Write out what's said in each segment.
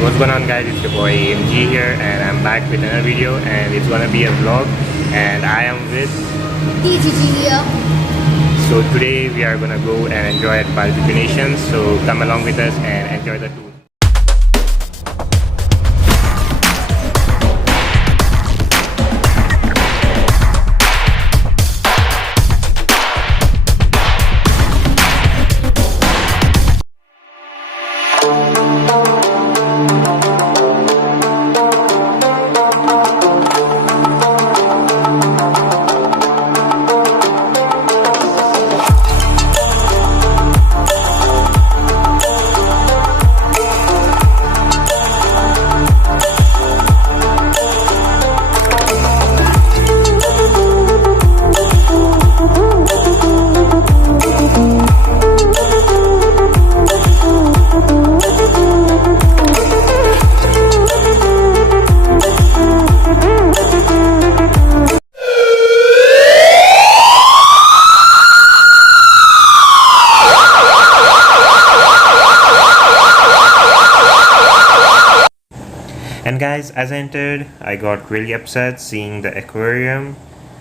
What's going on, guys? It's your boy AMG here, and I'm back with another video, and it's gonna be a vlog, and I am with TGG here. So today we are gonna go and enjoy at Barbeque Nation, so come along with us and enjoy the tour. And guys, as I entered, I got really upset seeing the aquarium.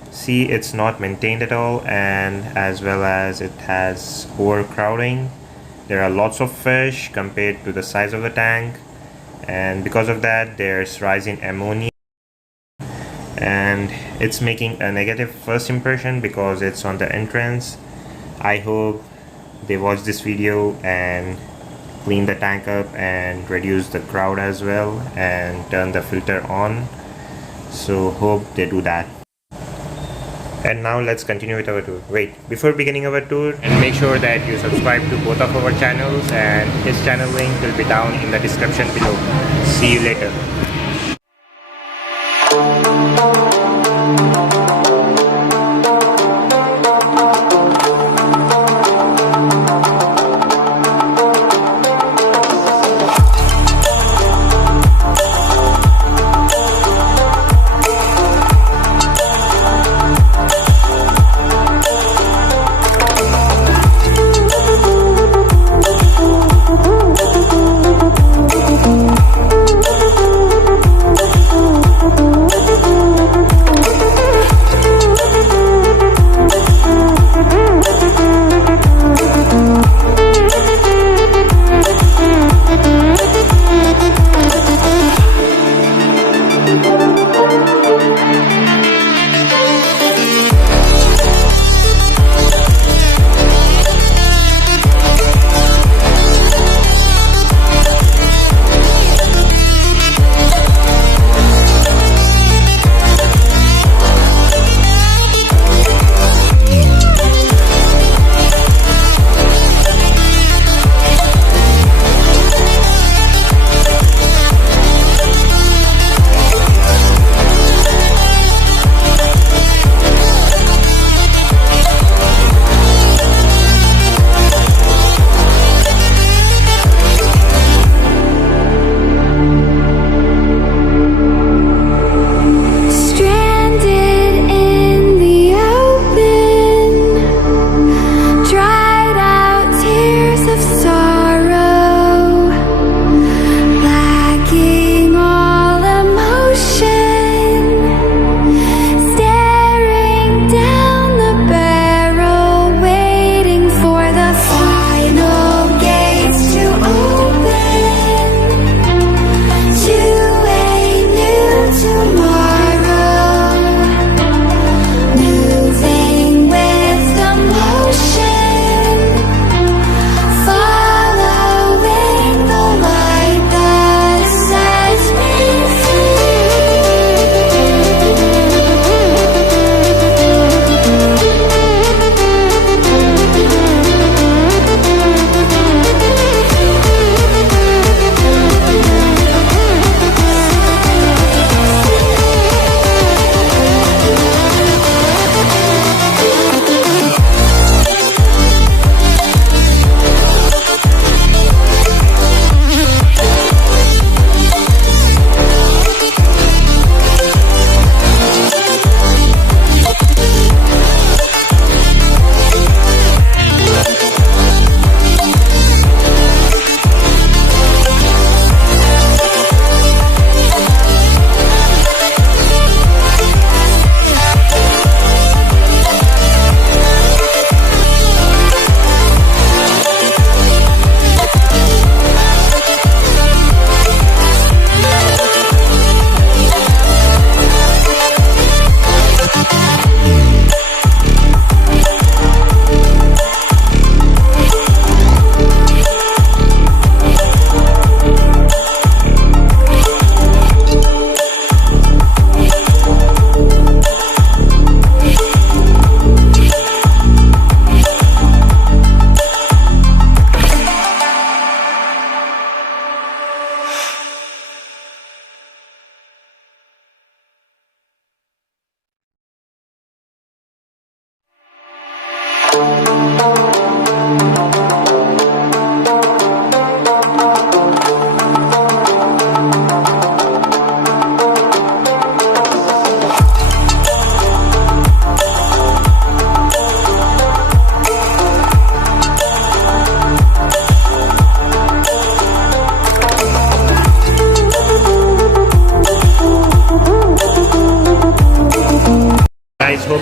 See, it's not maintained at all, and as well as it has overcrowding. There are lots of fish compared to the size of the tank, and because of that there's rise in ammonia, and it's making a negative first impression because it's on the entrance. I hope they watch this video and clean the tank up and reduce the crowd as well and turn the filter on, so hope they do that. And now let's continue with our tour. Wait, before beginning our tour, and make sure that you subscribe to both of our channels, and his channel link will be down in the description below. See you later.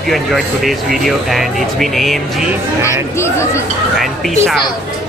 you enjoyed today's video, and it's been AMG And DGG. and peace out.